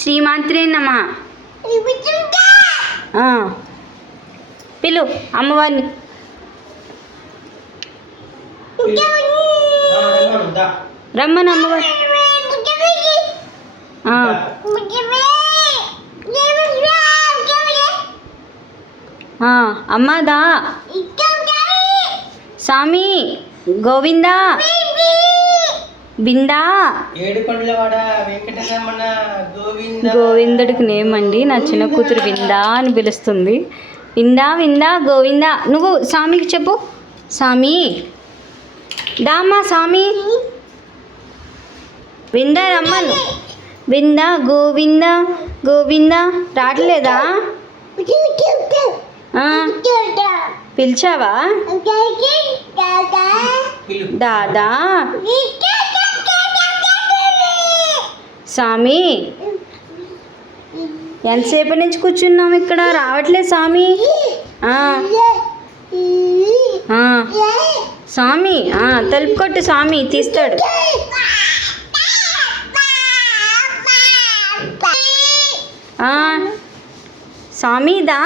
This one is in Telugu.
శ్రీమాత్రే నమః. పిలు అమ్మవారిని. రమ్మను అమ్మవారి. అమ్మదా స్వామి గోవిందా బిందా. గోవిందుడికి నేమ్ అండి. నా చిన్న కూతురు విందా అని పిలుస్తుంది. విందా విందా గోవిందా. నువ్వు స్వామికి చెప్పు. స్వామి దామా స్వామి విందా రమ్మను. విందా గోవిందా గోవిందా. రావట్లేదా? పిలిచావా? దాదా స్వామి ఎంతసేపు నుంచి కూర్చున్నాం ఇక్కడ, రావట్లేదు స్వామి. స్వామి తలుపు కొట్టు, స్వామి తీస్తాడు. స్వామిదా